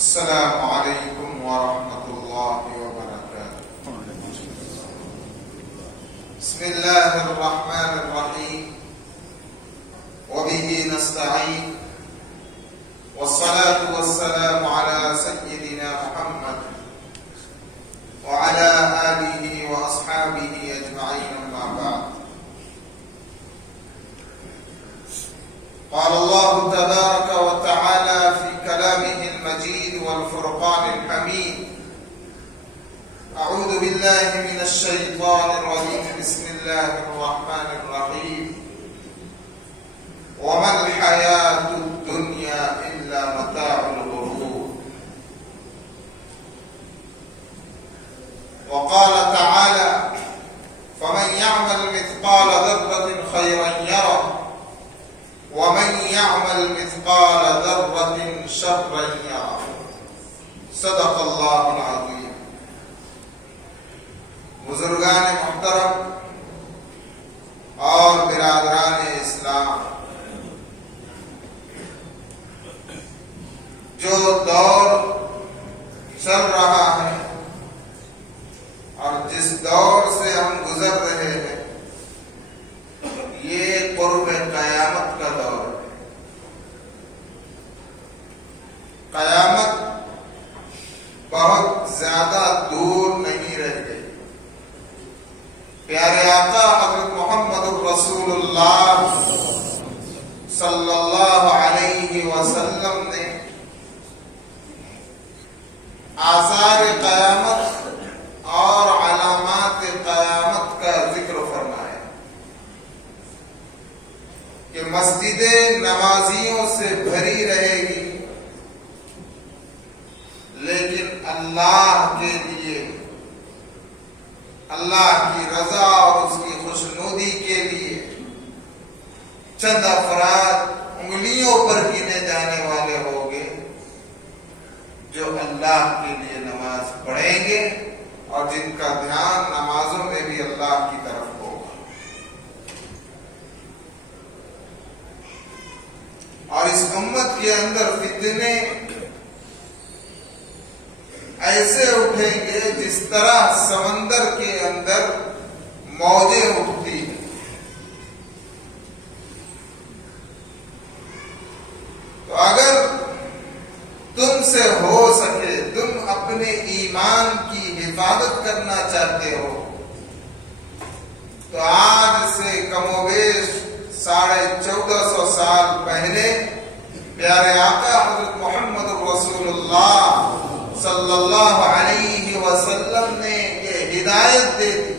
السلام علیکم ورحمۃ اللہ وبرکاتہ۔ بسم اللہ الرحمن الرحیم وبہ نستعین والصلاة والسلام على سیدنا محمد وعلى آلہ واصحابہ اجمعین، اما بعد۔ قال الله تبارك وتعالى في كلامه المجيد والفرقان الحميد: أعوذ بالله من الشيطان الرجيم، بسم الله الرحمن الرحيم: وما الحياة الدنيا إلا متاع الغرور۔ وقال تعالى: فمن يعمل مثقال ذرة خيرا يره ومن يعمل مثقال ذرة شرا يره۔ صدق اللہ العظیم۔ بزرگان محترم اور برادران اسلام، جو دور چل رہا ہے اور جس دور سے ہم گزر رہے ہیں، یہ قرب قیامت کا دور ہے۔ قیامت بہت زیادہ دور نہیں رہ گئی۔ پیارے آقا حضرت محمد الرسول اللہ صلی اللہ علیہ وسلم نے آثار قیامت اور علامات قیامت کا ذکر فرمایا کہ مسجدیں نمازیوں سے بھری رہے گی، لیکن اللہ کے لیے، اللہ کی رضا اور اس کی خوشنودی کے لیے چند افراد انگلیوں پر گنے جانے والے ہوں گے جو اللہ کے لیے نماز پڑھیں گے اور جن کا دھیان نمازوں میں بھی اللہ کی طرف ہوگا۔ اور اس امت کے اندر فتنے ایسے اٹھیں گے جس طرح سمندر کے اندر موجیں اٹھتی ہیں۔ تو اگر تم سے ہو سکے، تم اپنے ایمان کی حفاظت کرنا چاہتے ہو، تو آج سے کم و بیش 1450 سال پہلے پیارے آقا حضرت محمد رسول اللہ صلی اللہ علیہ وسلم نے یہ ہدایت دے دی۔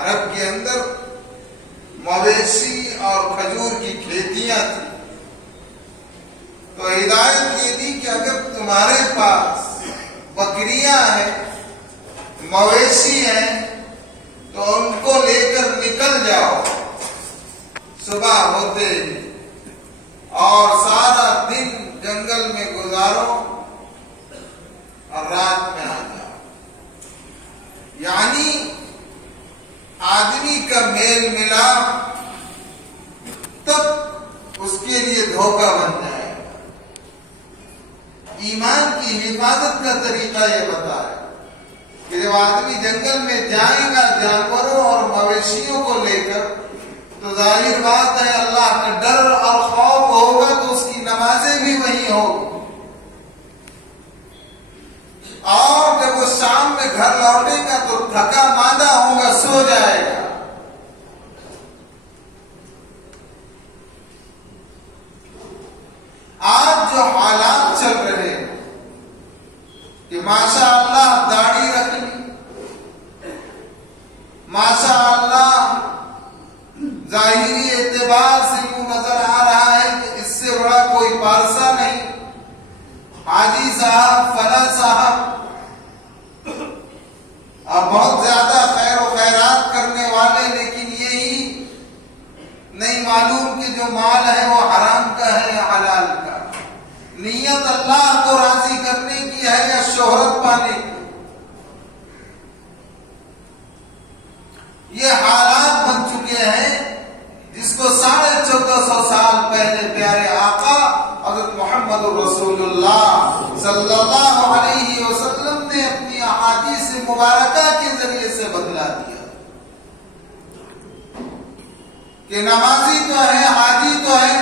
عرب کے اندر مویشی اور کھجور کی کھیتیاں تھیں، تو ہدایت یہ دی کہ اگر تمہارے پاس بکریاں ہیں، مویشی ہیں، تو ان کو لے کر نکل جاؤ صبح ہوتے ہی، اور سارا دن جنگل میں گزارو اور رات میں آ جاؤ۔ یعنی آدمی کا میل ملاپ تب اس کے لیے دھوکہ بن جائے گا۔ ایمان کی حفاظت کا طریقہ یہ بتایا کہ جب آدمی جنگل میں جائے گا جانوروں اور مویشیوں کو لے کر، تو ظاہر بات ہے اللہ کا ڈر اور خوف ہوگا تو اس کی نمازیں بھی وہی ہوگی، اور جب وہ شام میں گھر لوٹے گا تو تھکا ماندہ ہوگا، سو جائے گا۔ آج جو حالات چل رہے ہیں کہ ماشاء اللہ داڑھی رکھ لی، ماشاء اللہ ظاہری اعتبار سے یوں نظر آ رہا ہے کہ اس سے بڑا کوئی پارسا نہیں، حاجی صاحب، فلاں صاحب، اور بہت زیادہ خیر و خیرات کرنے والے، لیکن یہی نہیں معلوم کہ جو مال ہے وہ حرام کا ہے یا حلال کا، نیت اللہ کو راضی کرنے کی ہے یا شہرت پانے کی۔ یہ حالات بن چکے ہیں جس کو 1450 سال پہلے پیارے آقا حضرت محمد صلی اللہ علیہ وسلم نے اپنی احادیث مبارکہ کے ذریعے سے بتلا دیا کہ نمازی تو ہے، حاجی تو ہے،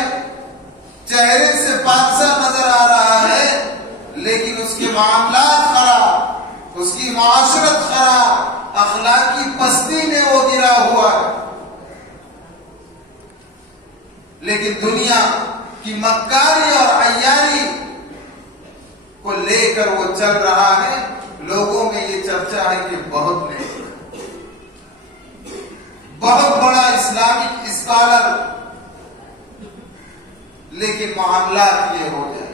چہرے سے پاکیزہ نظر آ رہا ہے، لیکن اس کے معاملات خراب، اس کی معاشرت خراب، اخلاقی پستی میں وہ گرا ہوا ہے. لیکن دنیا کی مکاری اور عیاری کو لے کر وہ چل رہا ہے. لوگوں میں یہ چرچا ہے کہ بہت نیک، بہت بڑا اسلامک اسکالر، لیکن معاملات یہ ہو جائے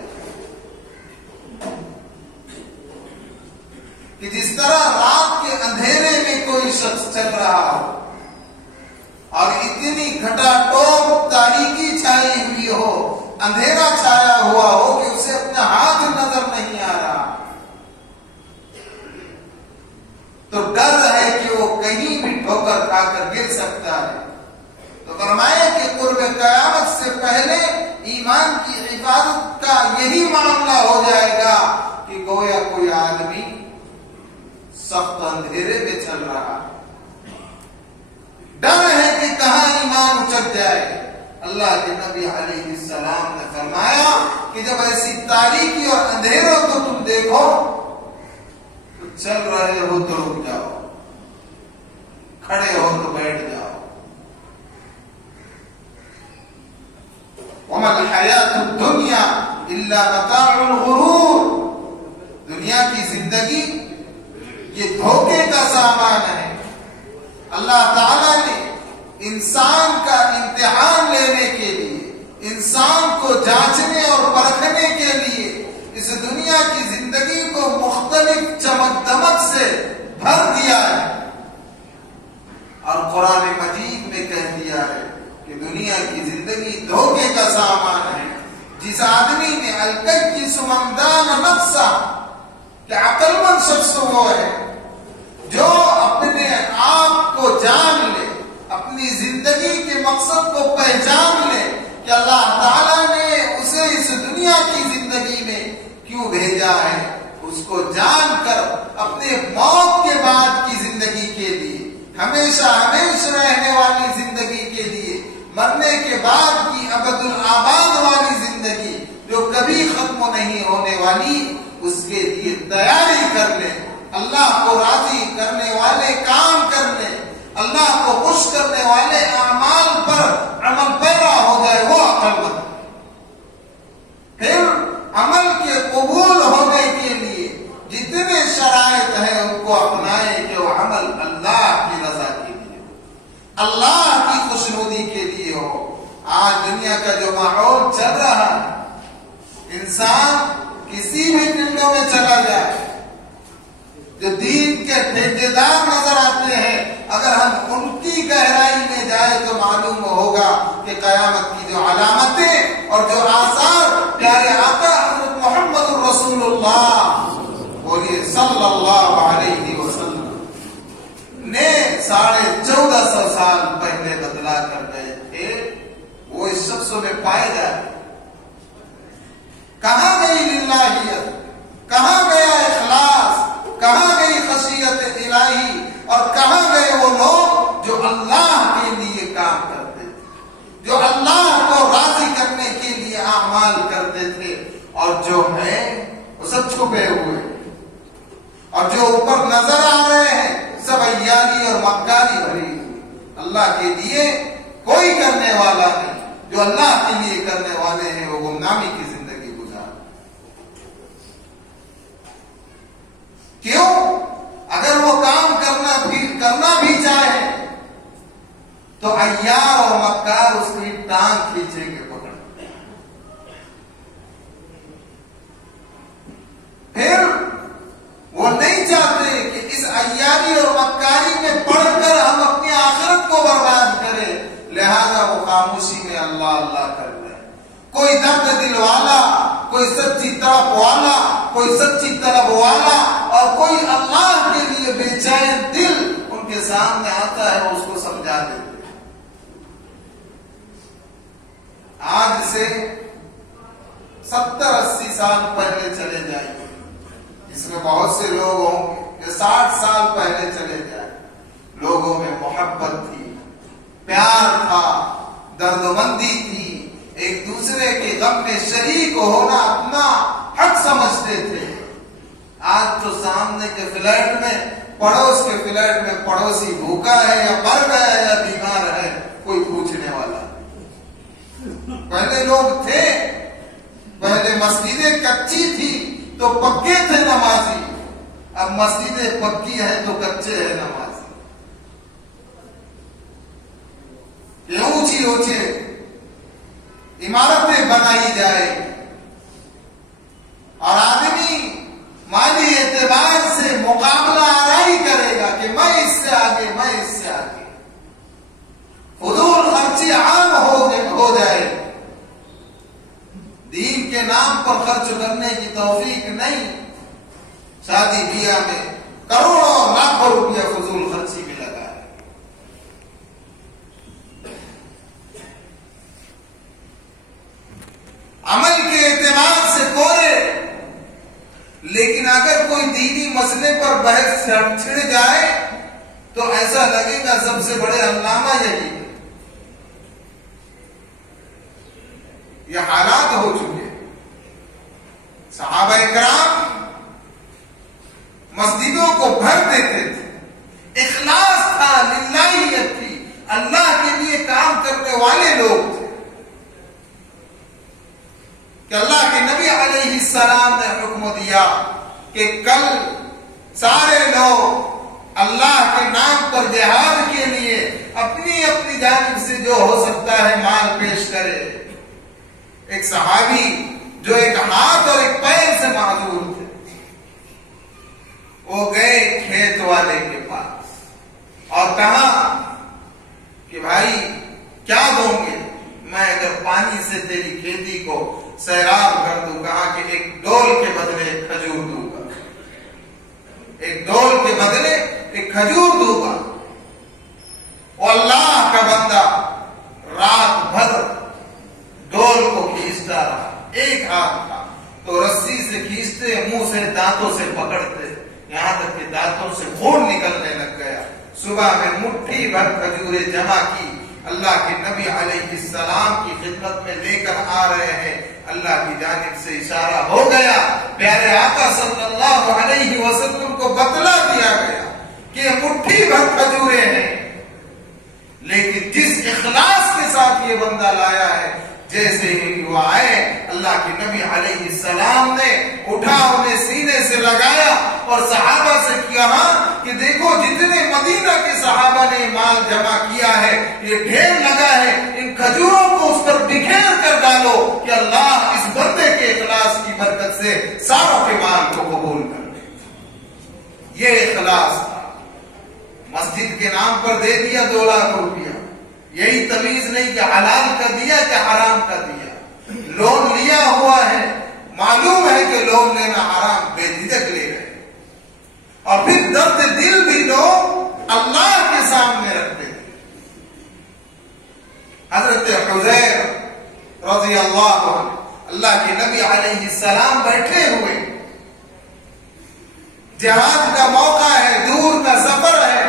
کہ جس طرح رات کے اندھیرے میں کوئی شخص چل رہا ہو اور اتنی گھٹا ٹوپ تاریکی چھائی ہوئی ہو، اندھیرا چھایا ہوا ہو کہ اسے اپنا ہاتھ نظر نہیں آ رہا، تو ڈر ہے کہ وہ کہیں بھی ٹھوکر کھا کر گر سکتا ہے. تو فرمایا کہ قرب قیامت سے پہلے ایمان کی حفاظت کا یہی معاملہ ہو جائے گا کہ گویا کوئی آدمی سخت اندھیرے میں چل رہا ہے، ڈر ہے کہ کہاں ایمان اچک جائے. اللہ کے نبی علیہ السلام نے فرمایا کہ جب ایسی تاریکی اور اندھیروں کو تم دیکھو تو چل رہے ہو تو رک جاؤ، کھڑے ہو تو بیٹھ جاؤ. وَمَا الْحَيَاةُ الدُّنْيَا إِلَّا مَتَاعُ الْغُرُورِ، دنیا کی زندگی یہ دھوکے کا سامان ہے. اللہ تعالیٰ نے انسان کا امتحان لینے کے لیے، انسان کو جانچنے اور پرکھنے کے لیے اس دنیا کی زندگی کو مختلف چمک دمک سے بھر دیا ہے، اور قرآن مجید میں کہہ دیا ہے کہ دنیا کی زندگی دھوکے کا سامان ہے. جس آدمی نے الکئی سمندان نفسا، کہ عقل مند شخص وہ ہے جو اپنے آپ کو جان لے، اپنی زندگی کے مقصد کو پہچان لے کہ اللہ تعالیٰ نے اسے اس دنیا کی زندگی میں کیوں بھیجا ہے، اس کو جان کر اپنے موت کے بعد کی زندگی کے لیے، ہمیشہ ہمیشہ رہنے والی زندگی کے لیے، مرنے کے بعد کی ابد الآباد والی زندگی جو کبھی ختم نہیں ہونے والی، اس کے لیے تیاری کر لے. اللہ کو راضی کرنے والے کام کرنے، اللہ کو خوش کرنے والے اعمال پر عمل پیرا ہو جائے، وہ عقل مند. پھر عمل کے قبول ہونے کے لیے جتنے شرائط ہیں ان کو اپنائے کہ وہ عمل اللہ کی رضا کے لیے، اللہ کی خوشنودی کے لیے ہو. آج دنیا کا جو ماحول چل رہا ہے، انسان کسی بھی فیلڈوں میں چلا جائے، جو دین کے ٹھیکیدار نظر آتے ہیں، اگر ہم ان کی گہرائی میں جائیں تو معلوم ہوگا کہ قیامت کی جو علامتیں اور جو آثار پیارے آقا حضرت محمد رسول اللہ بولیے صلی اللہ علیہ وسلم نے 1450 سال پہلے بدلا کر گئے تھے، وہ اس شخصوں میں پائے جائے. کہاں گئی للہیت، کہاں گیا اخلاص، کہاں گئی خشیت الہی، اور کہاں گئے وہ لوگ جو اللہ کے لیے کام کرتے تھے، جو اللہ کو راضی کرنے کے لیے اعمال کرتے تھے، اور جو ہیں وہ سب چھپے ہوئے، اور جو اوپر نظر آ رہے ہیں سب عیاری اور مکاری بھری ہوئی. اللہ کے لیے کوئی کرنے والا نہیں، جو اللہ کے لیے کرنے والے ہیں وہ گمنامی کی زندگی گزار. کیوں؟ اگر وہ کام کرنا بھی چاہے تو عیار اور مکار اس کی ٹانگ کھینچیں گے پکڑ. پھر وہ نہیں چاہتے کہ اس عیاری اور مکاری میں پڑھ کر ہم اپنی آخرت کو برباد کریں، لہذا وہ خاموشی میں اللہ اللہ کر رہے ہیں. کوئی درد دل والا، کوئی سچی طرف والا، کوئی سچی طلب والا، اور کوئی اللہ کے لیے بے چین دل ان کے سامنے آتا ہے، اس کو سمجھا دیتے. آج سے 70-80 سال پہلے چلے جائیں، اس میں بہت سے لوگ ہوں کہ 60 سال پہلے چلے جائیں، لوگوں میں محبت تھی، پیار تھا، درد و مندی تھی، ایک دوسرے کے غم میں شریک ہونا اپنا حق سمجھتے تھے۔ آج تو سامنے کے فلیٹ میں، پڑوس کے فلیٹ میں پڑوسی بھوکا ہے یا مر گیا ہے یا بیمار ہے، کوئی پوچھنے والا نہیں۔ پہلے لوگ تھے، پہلے مسجدیں کچی تھی تو پکے تھے نمازی، اب مسجدیں پکی ہیں تو کچے ہیں نمازی۔ یہ اونچی اونچی عمارتیں بنائی جائے اور آدمی مالی اعتبار سے مقابلہ آرائی کرے گا کہ میں اس سے آگے، میں اس سے آگے، فضول خرچی عام ہو جائے، دین کے نام پر خرچ کرنے کی توفیق نہیں۔ شادی بیاہ میں کروڑوں لاکھوں روپیہ فضول خرچی میں لگا ہے۔ عمل کے اعتبار سے کورے، لیکن اگر کوئی دینی مسئلے پر بحث چھڑ جائے تو ایسا لگے گا سب سے بڑے علامہ یہی ہے۔ یہ حالات ہو چکے۔ صحابہ کرام مسجدوں کو بھر دیتے تھے، اخلاص تھا، للہیت تھی، اللہ کے لیے کام کرنے والے لوگ تھے کہ اللہ کے نبی علیہ السلام نے حکم دیا کہ کل سارے لوگ اللہ کے نام پر جہاد کے لیے اپنی اپنی جانب سے جو ہو سکتا ہے مال پیش کرے۔ ایک صحابی جو ایک ہاتھ اور ایک پیر سے معذور تھے، وہ گئے کھیت والے کے پاس اور کہا کہ بھائی کیا دوں گے؟ میں اگر پانی سے تیری کھیتی کو سیراب کر دوں، کہا کہ ایک ڈول کے بدلے ایک کھجور دوں گا، ایک ڈول کے بدلے ایک کھجور دوں گا۔ وہ اللہ کا بندہ رات بھر ڈول کو کھینچتا رہا، ایک ہاتھ تھا تو رسی سے کھینچتے، منہ سے دانتوں سے پکڑتے، یہاں تک کہ دانتوں سے خون نکلنے لگ گیا۔ صبح میں مٹھی بھر کھجوریں جمع کی، اللہ کے نبی علیہ السلام کی خدمت میں لے کر آ رہے ہیں۔ اللہ کی جانب سے اشارہ ہو گیا، پیارے آقا صلی اللہ علیہ وسلم کو بتلا دیا گیا کہ مٹھی بھر کھجوریں ہیں، لیکن جس اخلاص کے ساتھ یہ بندہ لایا ہے، جیسے ہی وہ آئے اللہ کے نبی علیہ السلام نے اٹھا، انہیں سینے سے لگایا اور صحابہ سے کہا کہ دیکھو جتنے مدینہ کے صحابہ نے مال جمع کیا ہے، یہ ڈھیر لگا ہے، ان کھجوروں کو اس پر بکھیر کر ڈالو کہ اللہ اس بندے کے اخلاص کی برکت سے ساروں کے مال کو قبول کر لے۔ یہ اخلاص تھا۔ مسجد کے نام پر دے دیا 2 لاکھ روپیہ، یہی تمیز نہیں کہ حلال کا دیا کہ حرام کا دیا۔ لون لیا ہوا ہے، معلوم ہے کہ لون لینا حرام، بے جھجک لے گئے، اور پھر درد دل بھی لوگ اللہ کے سامنے رکھتے تھے۔ حضرت حذیر رضی اللہ عنہ، اللہ کے نبی علیہ السلام بیٹھے ہوئے، جہاد کا موقع ہے، دور کا سفر ہے،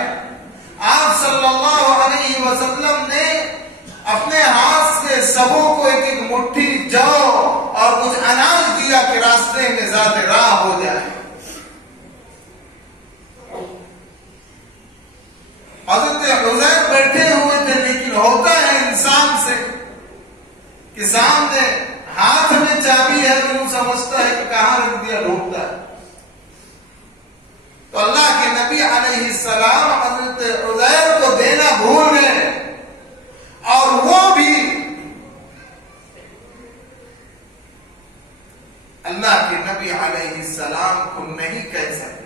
آپ صلی اللہ علیہ وسلم نے اپنے ہاتھ سے سبوں کو ایک ایک مٹھی جو اور کچھ اناج دیا کہ راستے میں ذات راہ ہو جائے۔ حضرت حذیر بیٹھے ہوئے تھے، لیکن ہوتا ہے انسان سے کہ سامنے ہاتھ میں چابی ہے تو وہ سمجھتا ہے کہ کہاں رکھ دیا، ڈھونڈتا ہے۔ تو اللہ کے نبی علیہ السلام حضرت حذیر کو دینا بھول گئے، اور وہ بھی اللہ کے نبی علیہ السلام کو نہیں کہہ سکے۔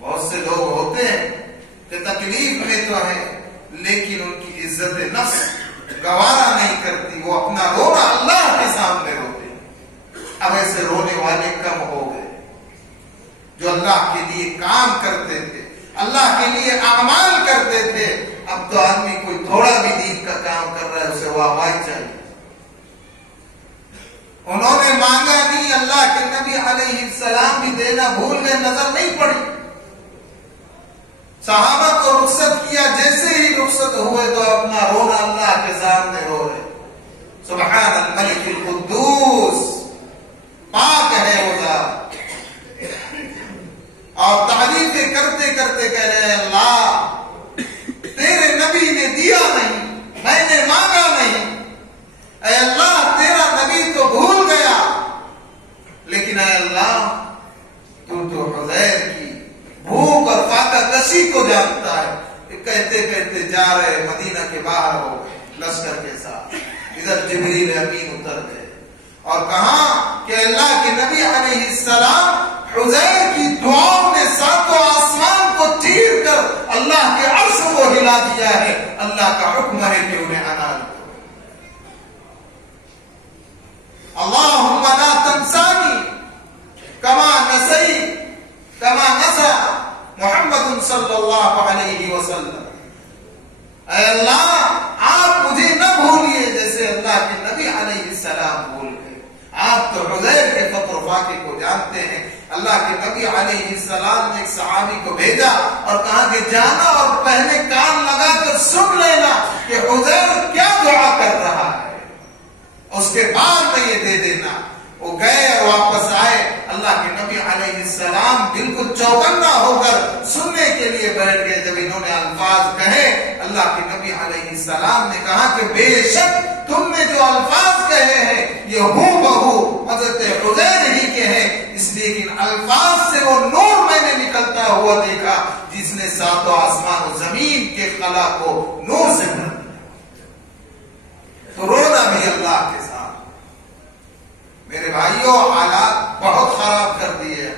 بہت سے لوگ ہوتے ہیں کہ تکلیف میں تو ہے، لیکن ان کی عزت نفس گوارا نہیں کرتی، وہ اپنا رونا اللہ کے سامنے روتے ہیں۔ اب ایسے رونے والے کم ہو گئے جو اللہ کے لیے کام کرتے تھے، اللہ کے لیے اعمال کرتے تھے۔ اب تو آدمی کوئی تھوڑا بھی دین کا کام کر رہا ہے، اسے واہ واہی چاہیے۔ انہوں نے مانگا نہیں، اللہ کے نبی علیہ السلام بھی دینا بھول گئے، نظر نہیں پڑی. صحابہ کو رخصت کیا، جیسے ہی رخصت ہوئے تو اپنا رونا اللہ کے سامنے رو رہے. سبحان الملک القدوس، پاک ہے وہ ذات. اور تعریفیں کرتے کرتے کہہ رہے ہیں اللہ تیرے نبی نے دیا نہیں، میں نے مانگا نہیں. اے اللہ تیرا نبی تو بھول گیا، لیکن اے اللہ تو حذیر کی بھوک اور فاقہ کشی کو جانتا ہے. کہتے کہتے جا رہے مدینہ کے باہر ہو گئے لشکر کے ساتھ. ادھر جبریل امین اتر گئے اور کہا کہ اللہ کے نبی علیہ السلام حذیر کی دعاؤں نے ساتوں آسمان کو چیر کر اللہ کے عرش کو ہلا دیا ہے. اللہ کا حکم ہے کہ انہیں انال دو. اللہم لا تنسانی کما نسى محمد صلی اللہ علیہ وسلم. اے اللہ آپ مجھے نہ بھولیے جیسے اللہ کے نبی علیہ السلام بھول گئے. آپ تو حذیر کے فقر و فاقے کو جانتے ہیں. اللہ کے نبی علیہ السلام نے ایک صحابی کو بھیجا اور کہا کہ جانا اور پہلے کان لگا کر سن لینا کہ حذیر کیا دعا کر رہا ہے، اس کے بعد میں یہ دے دینا. وہ گئے اور واپس آئے. اللہ کے نبی علیہ السلام بالکل چوکنا ہو کر سننے کے لیے بیٹھ گئے. جب انہوں نے الفاظ کہے اللہ کے نبی علیہ السلام نے کہا کہ بے شک تم نے جو الفاظ کہے ہیں یہ ہو بہو حضرت حذیر ہی کے ہیں، اس لیے ان الفاظ سے وہ نور میں نے نکلتا ہوا دیکھا جس نے ساتوں آسمان و زمین کے خلا کو نور سے بھر دیا. تو رونا بھی اللہ کے ساتھ. میرے بھائیوں حالات بہت خراب کر دیے،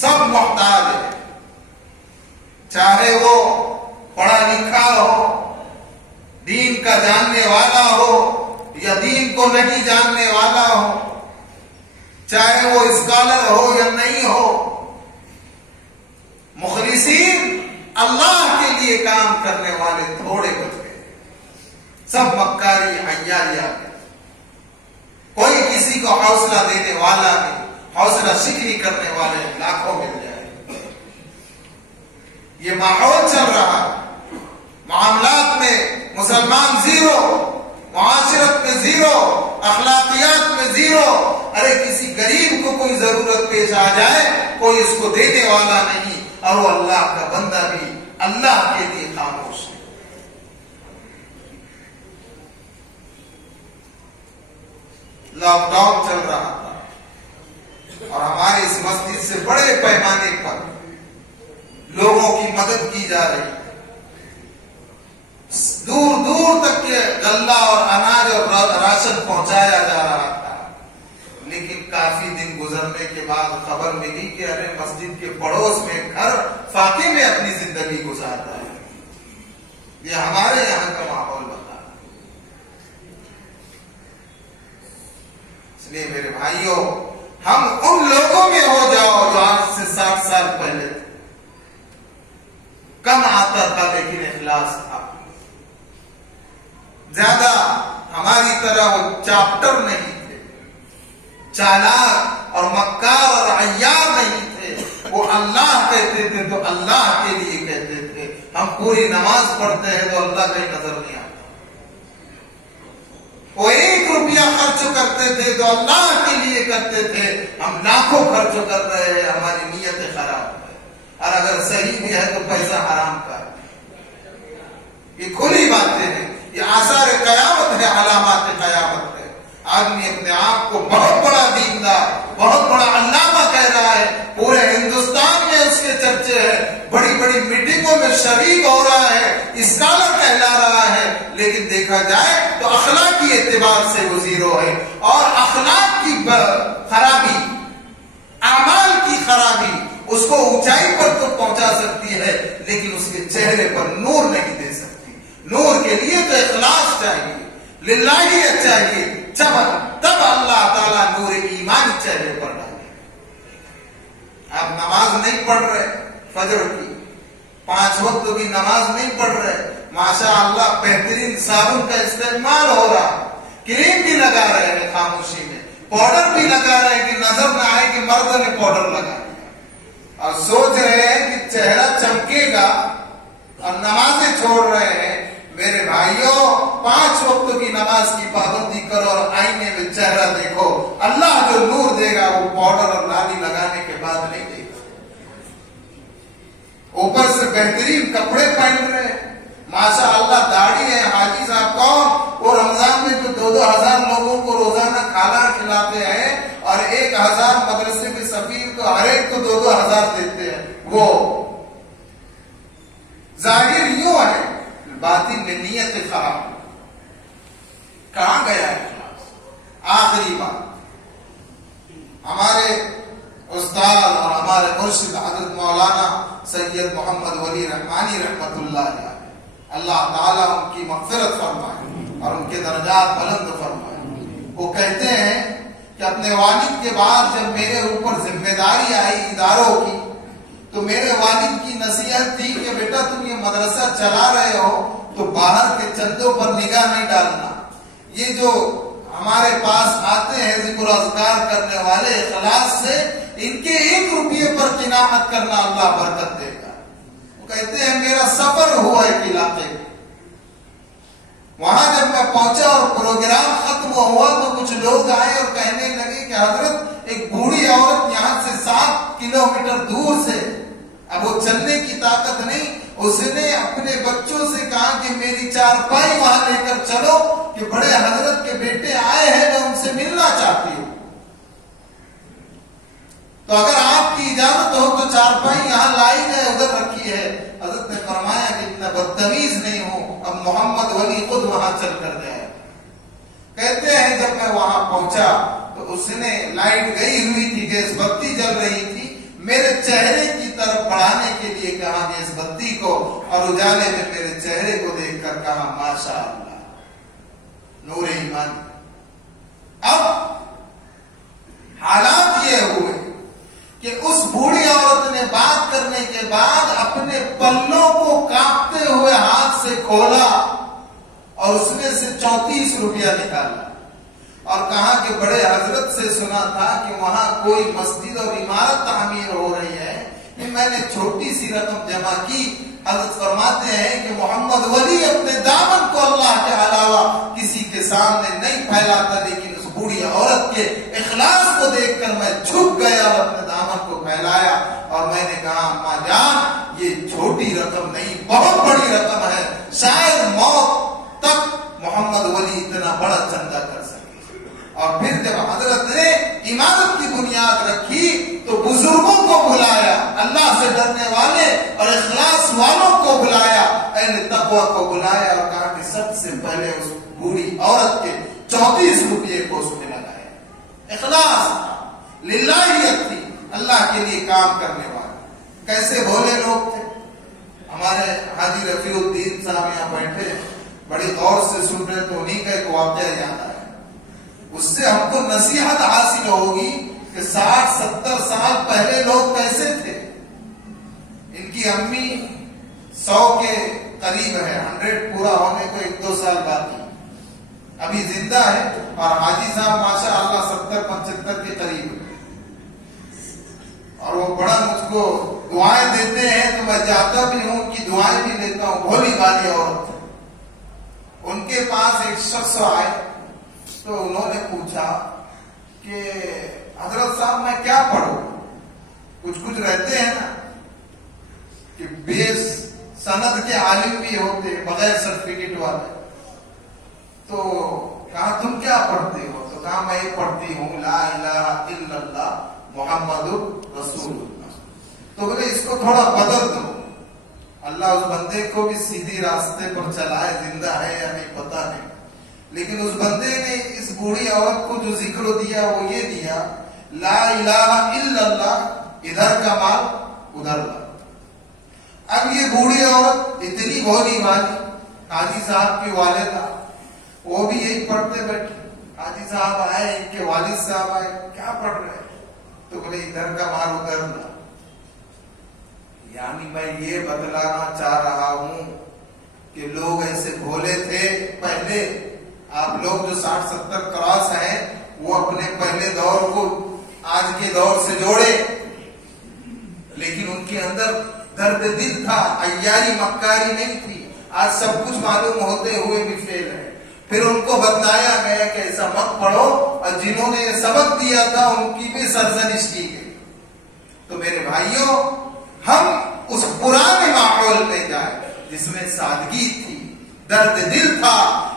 سب محتاج ہے، چاہے وہ پڑھا لکھا ہو، دین کا جاننے والا ہو یا دین کو نہیں جاننے والا ہو، چاہے وہ اسکالر ہو یا نہیں ہو. مخلصین اللہ کے لیے کام کرنے والے تھوڑے بچ گئے، سب مکاری عیاریاں ہیں. کوئی کسی کو حوصلہ دینے والا نہیں، حوصلہ شکنی کرنے والے لاکھوں مل جائے. یہ ماحول چل رہا ہے. معاملات میں مسلمان زیرو، معاشرت میں زیرو، اخلاقیات میں زیرو. ارے کسی غریب کو کوئی ضرورت پیش آ جائے کوئی اس کو دینے والا نہیں، اور وہ اللہ کا بندہ بھی اللہ کے لیے خاموش ہے. لاک ڈاؤن چل رہا تھا اور ہماری اس مسجد سے بڑے پیمانے پر لوگوں کی مدد کی جا رہی ہے. دور دور تک کے غلہ اور اناج اور راشن پہنچایا جا رہا تھا. لیکن کافی دن گزرنے کے بعد خبر ملی کہ ارے مسجد کے پڑوس میں گھر فاقے میں اپنی زندگی گزارتا ہے. یہ ہمارے یہاں کا ماحول بتا. اس لیے میرے بھائیوں ہم ان لوگوں میں ہو جاؤ جو آج سے 60 سال پہلے تھے. کم آتا تھا لیکن اخلاص تھا. زیادہ ہماری طرح وہ چاپٹر نہیں تھے، چالاک اور مکار اور عیار نہیں تھے. وہ اللہ کہتے تھے تو اللہ کے لیے کہتے تھے. ہم پوری نماز پڑھتے ہیں تو اللہ کہیں نظر نہیں آتا. وہ 1 روپیہ خرچ کرتے تھے تو اللہ کے لیے کرتے تھے. ہم لاکھوں خرچ کر رہے ہیں، ہماری نیتیں خراب ہے. اور اگر صحیح بھی ہے تو پیسہ حرام کا ہے. یہ کھلی باتیں ہیں، یہ آثار قیامت ہے، علامات قیامت ہے. آدمی اپنے آپ کو بہت بڑا دیندار، بہت بڑا علامہ کہہ رہا ہے. پورے ہندوستان میں اس کے چرچے ہیں، بڑی بڑی میٹنگوں میں شریک ہو رہا ہے، اسکالر کہلا رہا ہے. لیکن دیکھا جائے تو اخلاقی اعتبار سے وہ زیرو ہے. اور اخلاق کی خرابی، اعمال کی خرابی اس کو اونچائی پر تو پہنچا سکتی ہے لیکن اس کے چہرے پر نور نہیں دے سکتی. نور کے لیے تو اخلاص چاہیے، للہیت چاہیے، تب اللہ تعالیٰ نور ایمان چہرے پر ڈالے. آپ نماز نہیں پڑھ رہے فجر کی، 5 وقت کی نماز نہیں پڑھ رہے، ماشاء اللہ بہترین صابن کا استعمال ہو رہا، کریم بھی لگا رہے ہیں خاموشی میں، پاؤڈر بھی لگا رہے ہیں کہ نظر نہ آئے کہ مرد نے پاؤڈر لگا دیا، اور سوچ رہے ہیں کہ چہرہ چمکے گا، اور نمازیں چھوڑ رہے ہیں۔ میرے بھائیوں، 5 وقت کی نماز کی پابندی کرو اور آئینے میں چہرہ دیکھو، اللہ جو نور دے گا وہ پاؤڈر اور لالی لگانے کے بعد نہیں دے گا۔ اوپر سے بہترین کپڑے پہن رہے ہیں، ماشاء اللہ داڑھی ہے، حاجی صاحب کون؟ وہ رمضان میں جو 2-2 ہزار لوگوں کو روزانہ کھانا کھلاتے ہیں اور 1,000 مدرسے کے سفیر کو ہر ایک کو 2-2 ہزار دیتے ہیں، وہ ظاہر یوں ہے، باطن میں نیت خراب۔ کہاں گیا اخلاص؟ آخری بات، ہمارے استاد اور ہمارے مرشد حضرت مولانا سید محمد ولی رحمانی رحمت اللہ علیہ، اللہ تعالیٰ ان کی مغفرت فرمائے اور ان کے درجات بلند فرمائے، وہ کہتے ہیں کہ اپنے والد کے بعد جب میرے اوپر ذمہ داری آئی اداروں کی، تو میرے والد کی نصیحت تھی کہ بیٹا تم یہ مدرسہ چلا رہے ہو تو باہر کے چندوں پر نگاہ نہیں ڈالنا، یہ جو ہمارے پاس آتے ہیں ذکر اذکار کرنے والے، اخلاص سے ان کے 1 روپیے پر قناعت کرنا، اللہ برکت دے گا۔ وہ کہتے ہیں میرا سفر ہوا ایک علاقے میں، وہاں جب میں پہنچا اور پروگرام ختم ہوا تو کچھ لوگ آئے اور کہنے لگے کہ حضرت ایک بوڑھی عورت یہاں سے 7 کلومیٹر دور سے، اب وہ چلنے کی طاقت نہیں، اس نے اپنے بچوں سے کہا کہ میری 4 وہاں لے کر چلو کہ بڑے حضرت کے بیٹے آئے ہیں، میں ان سے ملنا چاہتی ہوں، تو اگر آپ کی اجازت ہو تو 4 یہاں لائی گئے، ادھر رکھی ہے۔ حضرت نے فرمایا کہ اتنا بدتمیز نہیں ہوں، اب محمد ولی خود وہاں چل کر جائے۔ کہتے ہیں جب میں وہاں پہنچا تو اس نے لائٹ گئی ہوئی تھی، گیس بتی جل رہی تھی، میرے چہرے کی طرف بڑھانے کے لیے کہا گیس بتی کو، اور اجالے میں میرے چہرے کو دیکھ کر کہا ماشاء اللہ نور ایمان۔ اب حالات یہ ہوئے کہ اس بوڑھی عورت نے بات کرنے کے بعد اپنے پلوں کو کاپتے ہوئے ہاتھ سے کھولا اور اس میں سے 34 روپیہ نکالا اور کہا کہ بڑے حضرت سے سنا تھا کہ وہاں کوئی مسجد اور عمارت تعمیر ہو رہی ہے، کہ میں نے چھوٹی سی رقم جمع کی۔ حضرت فرماتے ہیں کہ محمد ولی اپنے دامن کو اللہ کے علاوہ کسی کے سامنے نہیں پھیلاتا، لیکن اس بوڑھی عورت کے اخلاص کو دیکھ کر میں جھک گیا اور اپنے دامن کو پھیلایا، اور میں نے کہا اماں جان یہ چھوٹی رقم نہیں، بہت بڑی رقم ہے، شاید موت تک محمد ولی اتنا بڑا چندہ کر سکے۔ اور پھر جب حضرت نے عمارت کی بنیاد رکھی تو بزرگوں کو بلایا، اللہ سے ڈرنے والے اور اخلاص والوں کو بلایا، اہل تقوی کو بلایا، اور کہا کہ سب سے پہلے اس بوڑھی عورت کے 34 روپیے کو اس نے لگایا۔ اخلاص، للہیت تھی، اللہ کے لیے کام کرنے والے۔ کیسے بھولے لوگ تھے ہمارے حاجی رفیع الدین صاحب یہاں بیٹھے، بڑی غور سے سن رہے تو انہیں کا ایک واقعہ یاد آیا، اس سے ہم کو نصیحت حاصل ہوگی کہ 60-70 سال پہلے لوگ کیسے تھے۔ ان کی امی 100 کے قریب ہے، 100 پورا ہونے کو 1-2 سال باقی، ابھی زندہ ہے، اور حاجی صاحب ماشاء اللہ 70-75 کے قریب ہے، اور وہ بڑا مجھ کو دعائیں دیتے ہیں تو میں جاتا بھی ہوں، ان کی دعائیں بھی لیتا ہوں، بھولی والی عورت۔ ان کے پاس ایک شخص آئے تو انہوں نے پوچھا کہ حضرت صاحب میں کیا پڑھوں؟ کچھ رہتے ہیں نا کہ بیس سند کے عالم بھی ہوتے بغیر سرٹیفکیٹ والے، تو کہا تم کیا پڑھتے ہو؟ تو کہا میں یہ پڑھتی ہوں لا الہ الا اللہ محمد رسول اللہ۔ تو بولے اس کو تھوڑا بدل دو، اللہ اس بندے کو بھی سیدھی راستے پر چلائے، زندہ ہے یا نہیں پتہ نہیں، لیکن اس بندے نے اس بوڑھی عورت کو جو ذکر دیا وہ یہ دیا لا الہ الا اللہ، ادھر کا مال ادھر لا۔ اب یہ بوڑھی عورت اتنی بھولی والی، حاجی صاحب کی والدہ وہ بھی یہی پڑھتے بیٹھے، حاجی صاحب آئے، ان کے والد صاحب آئے، کیا پڑھ رہے؟ تو بولے ادھر کا مال ادھر لا۔ یعنی میں یہ بتلانا چاہ رہا ہوں کہ لوگ ایسے بھولے تھے پہلے، آپ لوگ جو 60-70 کراس ہیں وہ اپنے پہلے دور کو آج کے دور سے جوڑے، لیکن ان کے اندر درد دل تھا، عیاری مکاری نہیں تھی. آج سب کچھ معلوم ہوتے ہوئے بھی فیل ہے. پھر ان کو بتلایا گیا کہ ایسا مت پڑھو، اور جنہوں نے سبق دیا تھا ان کی بھی سرزنش کی گئی. تو میرے بھائیوں، ہم اس پرانے ماحول میں جائیں جس میں سادگی تھی، درد دل تھا.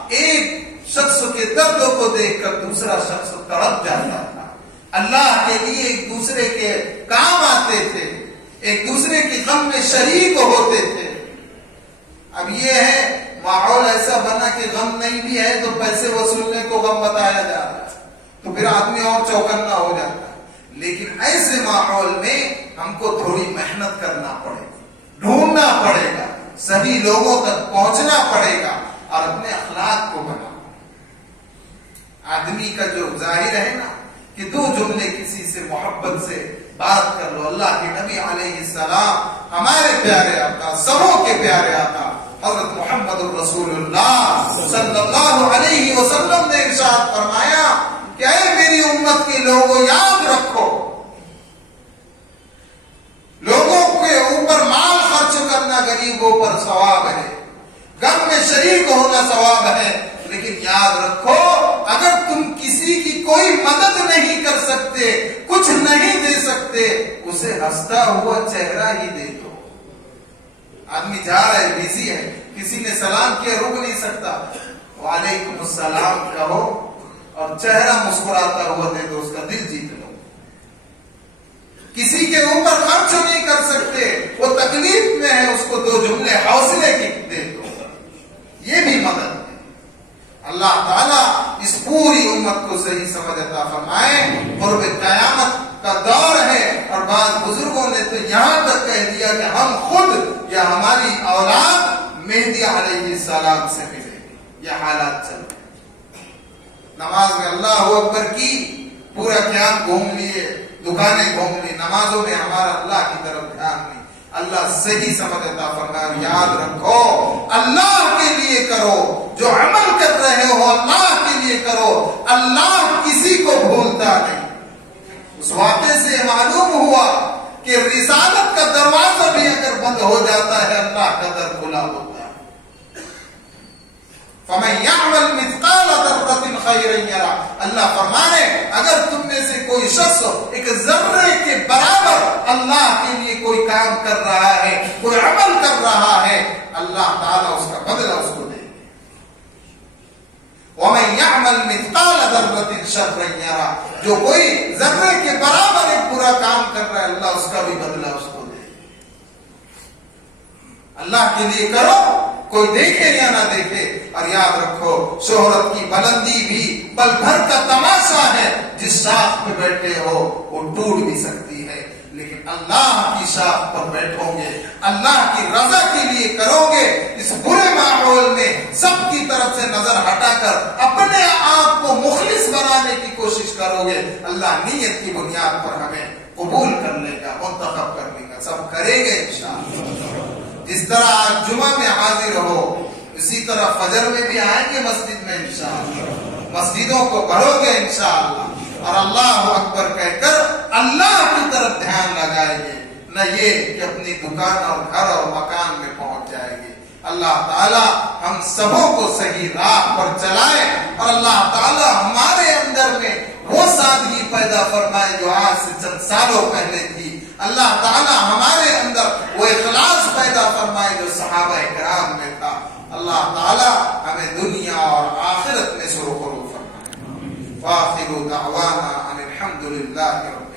ایک شخص کے دردوں کو دیکھ کر دوسرا شخص تڑپ جاتا تھا. اللہ کے لیے ایک دوسرے کے کام آتے تھے، ایک دوسرے کے غم میں شریک ہوتے تھے. اب یہ ہے ماحول ایسا بنا کہ غم نہیں بھی ہے تو پیسے وصولنے کو غم بتایا جا رہا ہے، تو پھر آدمی اور چوکنا ہو جاتا ہے. لیکن ایسے ماحول میں ہم کو تھوڑی محنت کرنا پڑے گا، ڈھونڈنا پڑے گا، صحیح لوگوں تک پہنچنا پڑے گا اور اپنے اخلاق کو بنا. آدمی کا جو ظاہر ہے نا کہ 2 جملے کسی سے محبت سے بات کر لو. اللہ کے نبی علیہ السلام، ہمارے پیارے آقا، سبوں کے پیارے آقا حضرت محمد الرسول اللہ صلی اللہ علیہ وسلم نے ارشاد فرمایا کہ اے میری امت کے لوگوں، یاد رکھو لوگوں کے اوپر مال خرچ کرنا غریبوں پر ثواب ہے، غم میں شریک ہونا ثواب ہے، لیکن یاد رکھو اگر تم کسی کی کوئی مدد نہیں کر سکتے، کچھ نہیں دے سکتے، اسے ہنستا ہوا چہرہ ہی دے دو. آدمی جا رہا ہے، بزی ہے، کسی نے سلام کیا، رک نہیں سکتا، وعلیکم السلام کہو اور چہرہ مسکراتا ہوا دے دو، اس کا دل جیت لو. کسی کے اوپر خرچ نہیں کر سکتے، وہ تکلیف میں ہے، اس کو 2 جملے حوصلے کی دے دو، یہ بھی مدد ہے. اللہ تعالیٰ اس پوری امت کو صحیح سمجھ عطا فرمائے. قرب قیامت کا دور ہے اور بعض بزرگوں نے تو یہاں تک کہہ دیا کہ ہم خود یا ہماری اولاد مہدی علیہ السلام سے ملے. یہ حالات چل رہے. نماز میں اللہ اکبر کی، پورا قیام گھوم لیے، دکانیں گھوم لی، نمازوں میں ہمارا اللہ کی طرف دھیان نہیں. اللہ صحیح سمجھ عطا فرمائے. یاد رکھو اللہ کے لیے کرو، جو عمل کر رہے ہو اللہ کے لیے کرو. اللہ کسی کو بھولتا نہیں. اس واقعے سے معلوم ہوا کہ رسالت کا دروازہ بھی اگر بند ہو جاتا ہے اللہ کا در کھلا ہوتا ہے. فَمَن يَعْمَلْ مِثْقَالَ ذَرَّةٍ خَيْرًا يَرَهُ. اللہ فرمانے اگر تم میں سے کوئی شخص ایک ذرے کے برابر اللہ کے لیے کوئی کام کر رہا ہے، کوئی عمل کر رہا ہے، اللہ تعالیٰ اس کا بدلہ اس کو دے گا. وَمَن يَعْمَلْ مِثْقَالَ ذَرَّةٍ شَرًّا يَرَهُ. جو کوئی ذرے کے برابر ایک برا کام کر رہا ہے اللہ اس کا بھی بدلہ اس کو دے گا. اللہ کے لیے کرو، کوئی دیکھے یا نہ دیکھے. اور یاد رکھو شہرت کی بلندی بھی پل بھر کا تماشا ہے. جس شاخ پہ بیٹھے ہو وہ ٹوٹ بھی سکتی ہے، لیکن اللہ کی شاخ پر بیٹھو گے، اللہ کی رضا کے لیے کرو گے. اس برے ماحول میں سب کی طرف سے نظر ہٹا کر اپنے آپ کو مخلص بنانے کی کوشش کرو گے. اللہ نیت کی بنیاد پر ہمیں قبول کر لے گا، منتخب کر لے گا، سب کریں گے انشاءاللہ. جس طرح آج جمعہ میں حاضر ہو اسی طرح فجر میں بھی آئیں گے مسجد میں انشاءاللہ. مسجدوں کو بھرو گے انشاءاللہ اور اللہ اکبر کہہ کر اللہ کی طرف دھیان لگائیں گے، نہ یہ کہ اپنی دکان اور گھر اور مکان میں پہنچ جائے گی. اللہ تعالی ہم سبوں کو صحیح راہ پر چلائے اور اللہ تعالی ہمارے اندر میں وہ سادگی پیدا فرمائے جو آج سے چند سالوں پہلے تھی. اللہ تعالی ہمارے اندر وہ اخلاص پیدا فرمائے جو صحابہ کرام میں تھا. اللہ تعالی ہمیں دنیا اور آخرت میں سرخرو فرمائے. وآخر دعوانا ان الحمد للہ رب